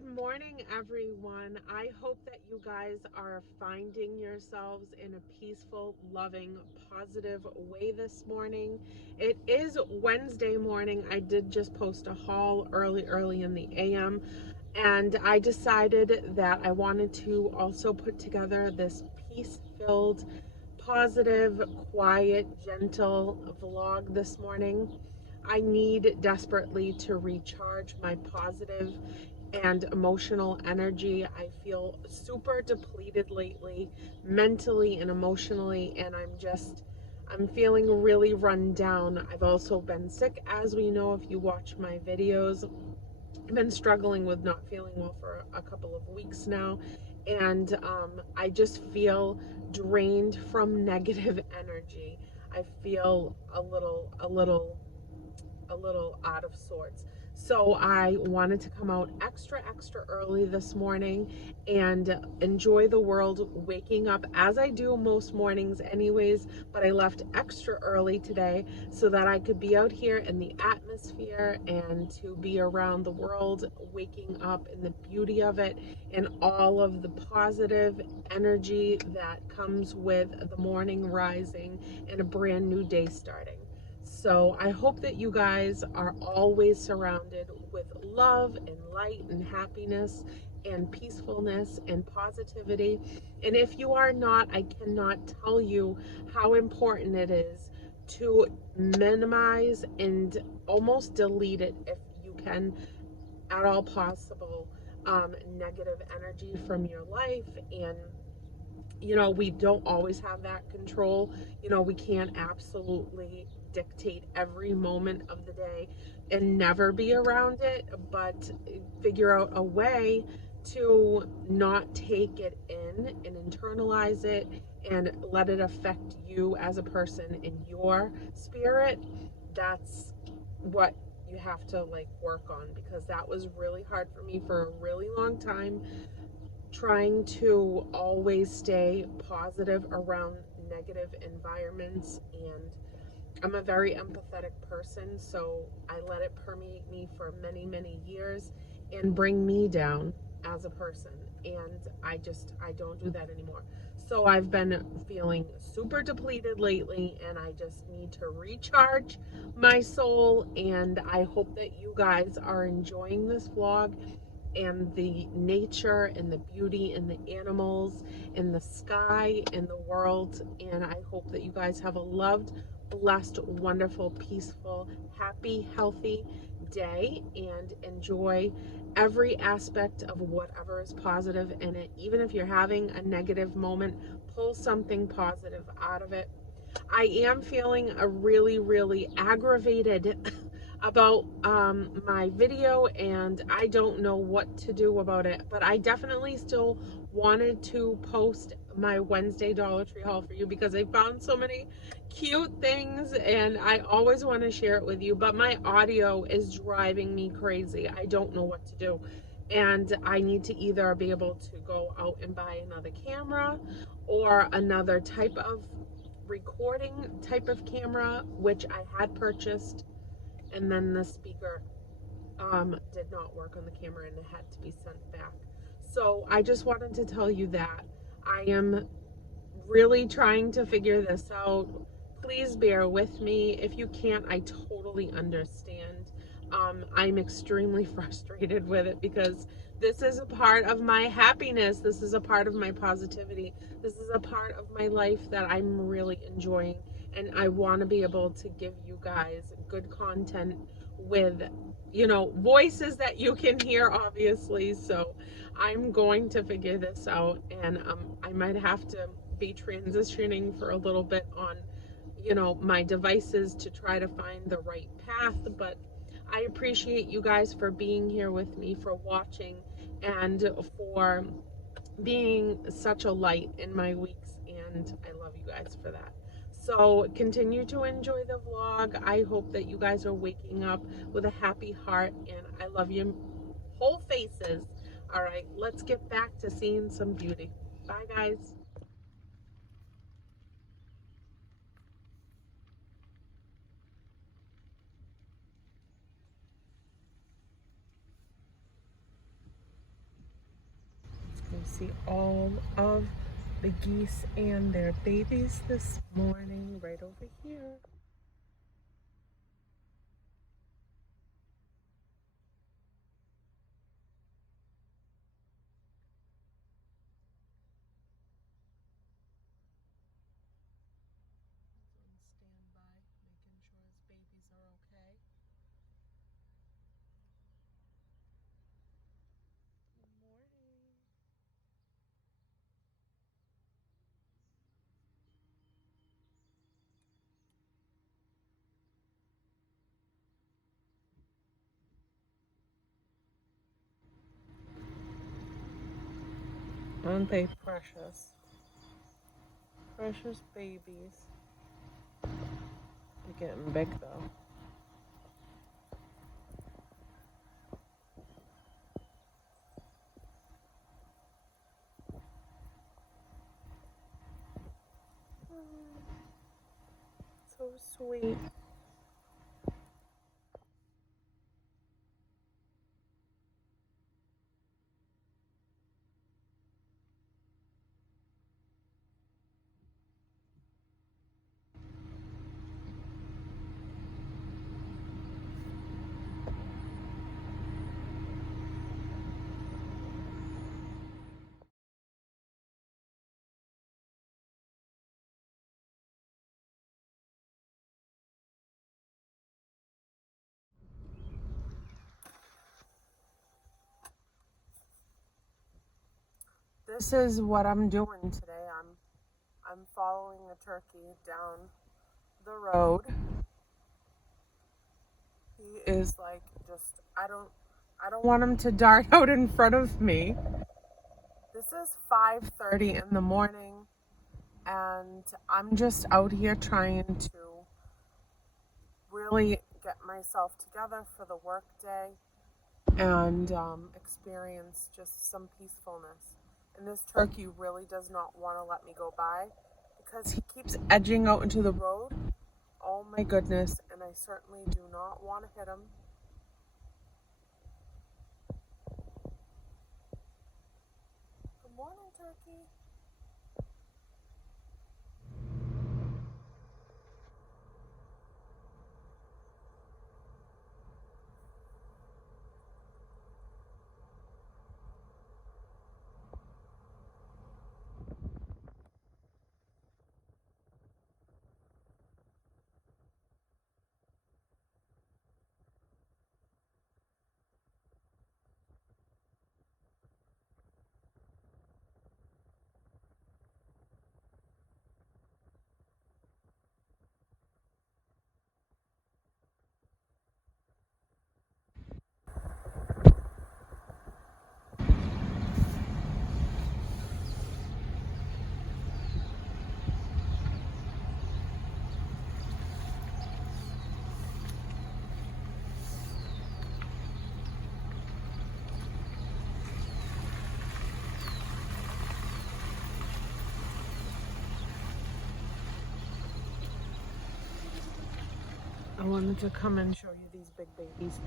Good morning, everyone. I hope that you guys are finding yourselves in a peaceful, loving, positive way this morning. It is Wednesday morning. I did just post a haul early in the AM, and I decided that I wanted to also put together this peace-filled, positive, quiet, gentle vlog this morning. I need desperately to recharge my positive and emotional energy. I feel super depleted lately, mentally and emotionally, and I'm feeling really run down. I've also been sick, as we know if you watch my videos. I've been struggling with not feeling well for a couple of weeks now, and I just feel drained from negative energy. I feel a little out of sorts. So I wanted to come out extra early this morning and enjoy the world, waking up as I do most mornings anyways, but I left extra early today so that I could be out here in the atmosphere and to be around the world, waking up in the beauty of it and all of the positive energy that comes with the morning rising and a brand new day starting. So I hope that you guys are always surrounded with love and light and happiness and peacefulness and positivity. And if you are not, I cannot tell you how important it is to minimize and almost delete it if you can at all possible, negative energy from your life. And we don't always have that control. We can't absolutely dictate every moment of the day and never be around it, but figure out a way to not take it in and internalize it and let it affect you as a person in your spirit. That's what you have to work on, because that was really hard for me for a really long time, trying to always stay positive around negative environments. And I'm a very empathetic person, so I let it permeate me for many years and bring me down as a person. And I don't do that anymore. So I've been feeling super depleted lately, and I just need to recharge my soul. And I hope that you guys are enjoying this vlog and the nature and the beauty and the animals and the sky and the world. And I hope that you guys have a loved, blessed, wonderful, peaceful, happy, healthy day and enjoy every aspect of whatever is positive in it. Even if you're having a negative moment, pull something positive out of it. I am feeling a really aggravated about my video, and I don't know what to do about it, but I definitely still wanted to post my Wednesday Dollar Tree haul for you because I found so many cute things and I always want to share it with you, but my audio is driving me crazy. I don't know what to do. And I need to either be able to go out and buy another camera or another type of recording type of camera, which I had purchased, and then the speaker did not work on the camera and it had to be sent back. So I just wanted to tell you that I am really trying to figure this out. Please bear with me. If you can't, I totally understand. I'm extremely frustrated with it because this is a part of my happiness. This is a part of my positivity. This is a part of my life that I'm really enjoying. And I want to be able to give you guys good content with, voices that you can hear, obviously. So I'm going to figure this out, and I might have to be transitioning for a little bit on, my devices to try to find the right path. But I appreciate you guys for being here with me, for watching, and for being such a light in my weeks. And I love you guys for that. So continue to enjoy the vlog. I hope that you guys are waking up with a happy heart, and I love you whole faces. All right, let's get back to seeing some beauty. Bye, guys. see all of the geese and their babies this morning right over here. Standby, making sure his babies are okay. Good morning. Aren't they precious? Precious babies. They're getting big though. So sweet. This is what I'm doing today. I'm following a turkey down the road. He is like just I don't want him to dart out in front of me. This is 5:30 in the morning and I'm just out here trying to really get myself together for the work day and experience just some peacefulness. And this turkey really does not want to let me go by because he keeps edging out into the road. Oh my goodness, and I certainly do not want to hit him. Good morning, turkey. I wanted to come and show you these big babies.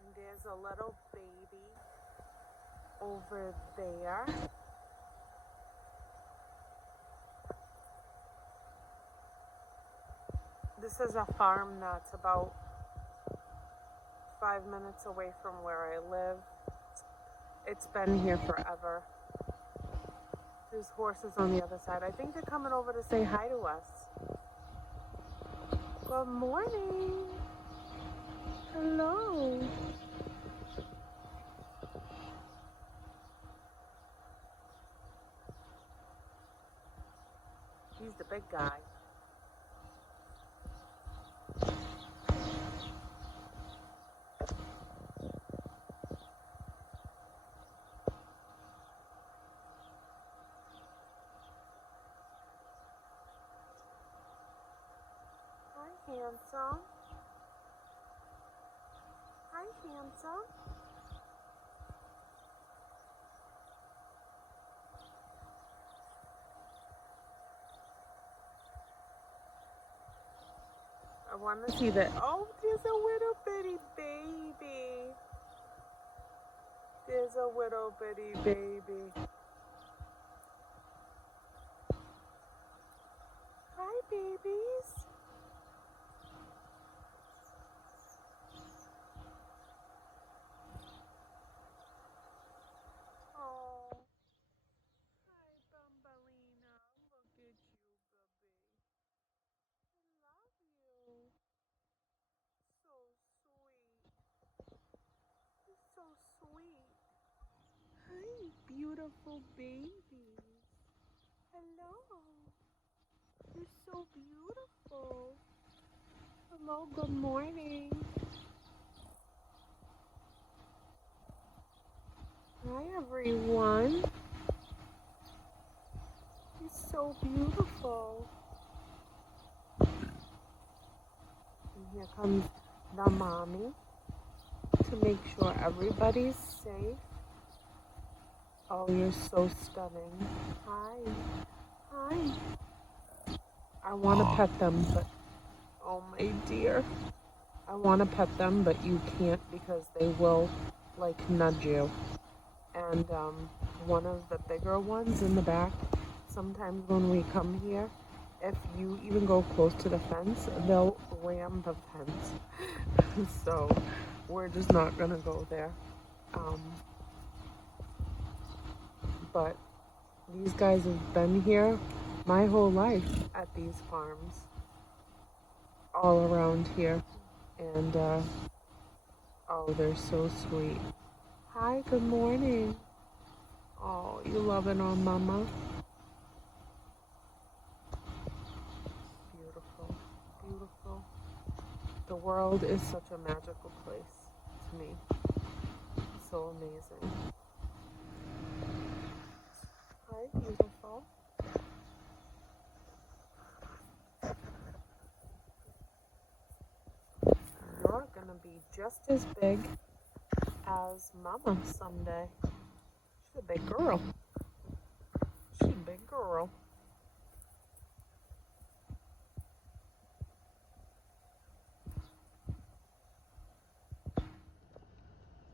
And there's a little baby over there. This is a farm that's about 5 minutes away from where I live. It's been here forever. There's horses on the other side. I think they're coming over to say hi to us. Good morning. Hello. He's the big guy. Hi, handsome. Hi, handsome. I want to see that. Oh, there's a little bitty baby. There's a little bitty baby. Hi, babies. Oh, hi, Bumbalina. Look at you, baby. I love you. So sweet. You're so sweet. Hi, beautiful babies. Hello. You're so beautiful. Hello, good morning. Hi, everyone. You're so beautiful. And here comes the mommy to make sure everybody's safe. Oh, you're so stunning. Hi. Hi. I want to pet them, but oh my dear. I want to pet them, but you can't because they will like nudge you. And one of the bigger ones in the back, sometimes when we come here, if you even go close to the fence, they'll ram the fence. So we're just not gonna go there. But these guys have been here my whole life at these farms all around here. And oh, they're so sweet. Hi, good morning. Oh, you loving on mama? Beautiful, beautiful. The world is such a magical place to me. So amazing. Hi, beautiful. You're gonna be just as big as mama someday. She's a big girl. She's a big girl.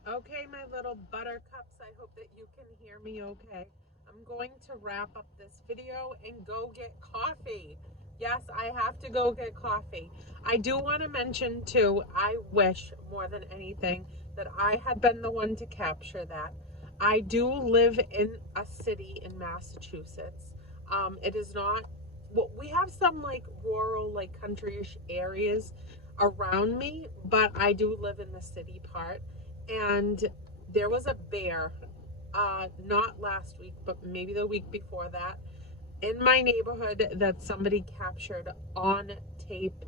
Okay, my little buttercups, I hope that you can hear me okay. I'm going to wrap up this video and go get coffee. Yes, I have to go get coffee. I do want to mention too, I wish more than anything that I had been the one to capture that. I do live in a city in Massachusetts. It is not, well, we have some like rural, like countryish areas around me, but I do live in the city part. And there was a bear, not last week, but maybe the week before that, in my neighborhood that somebody captured on tape.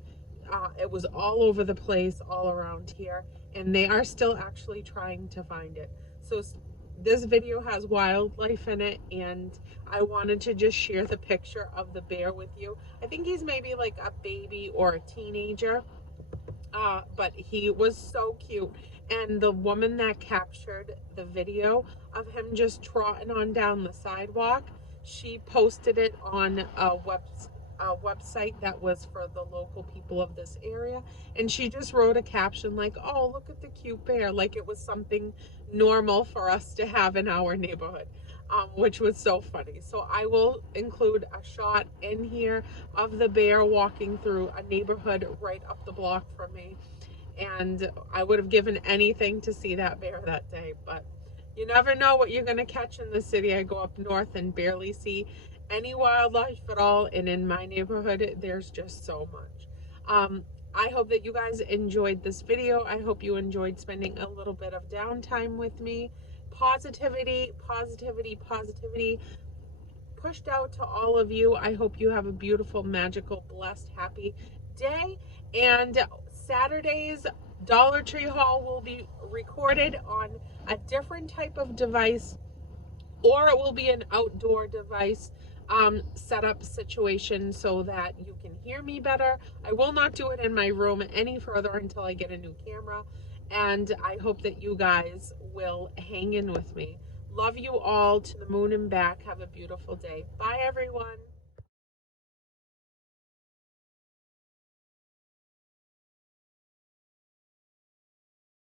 It was all over the place, all around here, and they are still actually trying to find it. So this video has wildlife in it, and I wanted to just share the picture of the bear with you. I think he's maybe like a baby or a teenager. But he was so cute. And the woman that captured the video of him just trotting on down the sidewalk, she posted it on a website that was for the local people of this area. And she just wrote a caption like, oh, look at the cute bear. Like it was something normal for us to have in our neighborhood. Which was so funny. So I will include a shot in here of the bear walking through a neighborhood right up the block from me. And I would have given anything to see that bear that day. But you never know what you're going to catch in the city. I go up north and barely see any wildlife at all. And in my neighborhood, there's just so much. I hope that you guys enjoyed this video. I hope you enjoyed spending a little bit of downtime with me. Positivity, positivity, positivity pushed out to all of you. I hope you have a beautiful, magical, blessed, happy day. And Saturday's Dollar Tree haul will be recorded on a different type of device, or it will be an outdoor device setup situation so that you can hear me better. I will not do it in my room any further until I get a new camera. And I hope that you guys will hang in with me. Love you all to the moon and back. Have a beautiful day. Bye, everyone.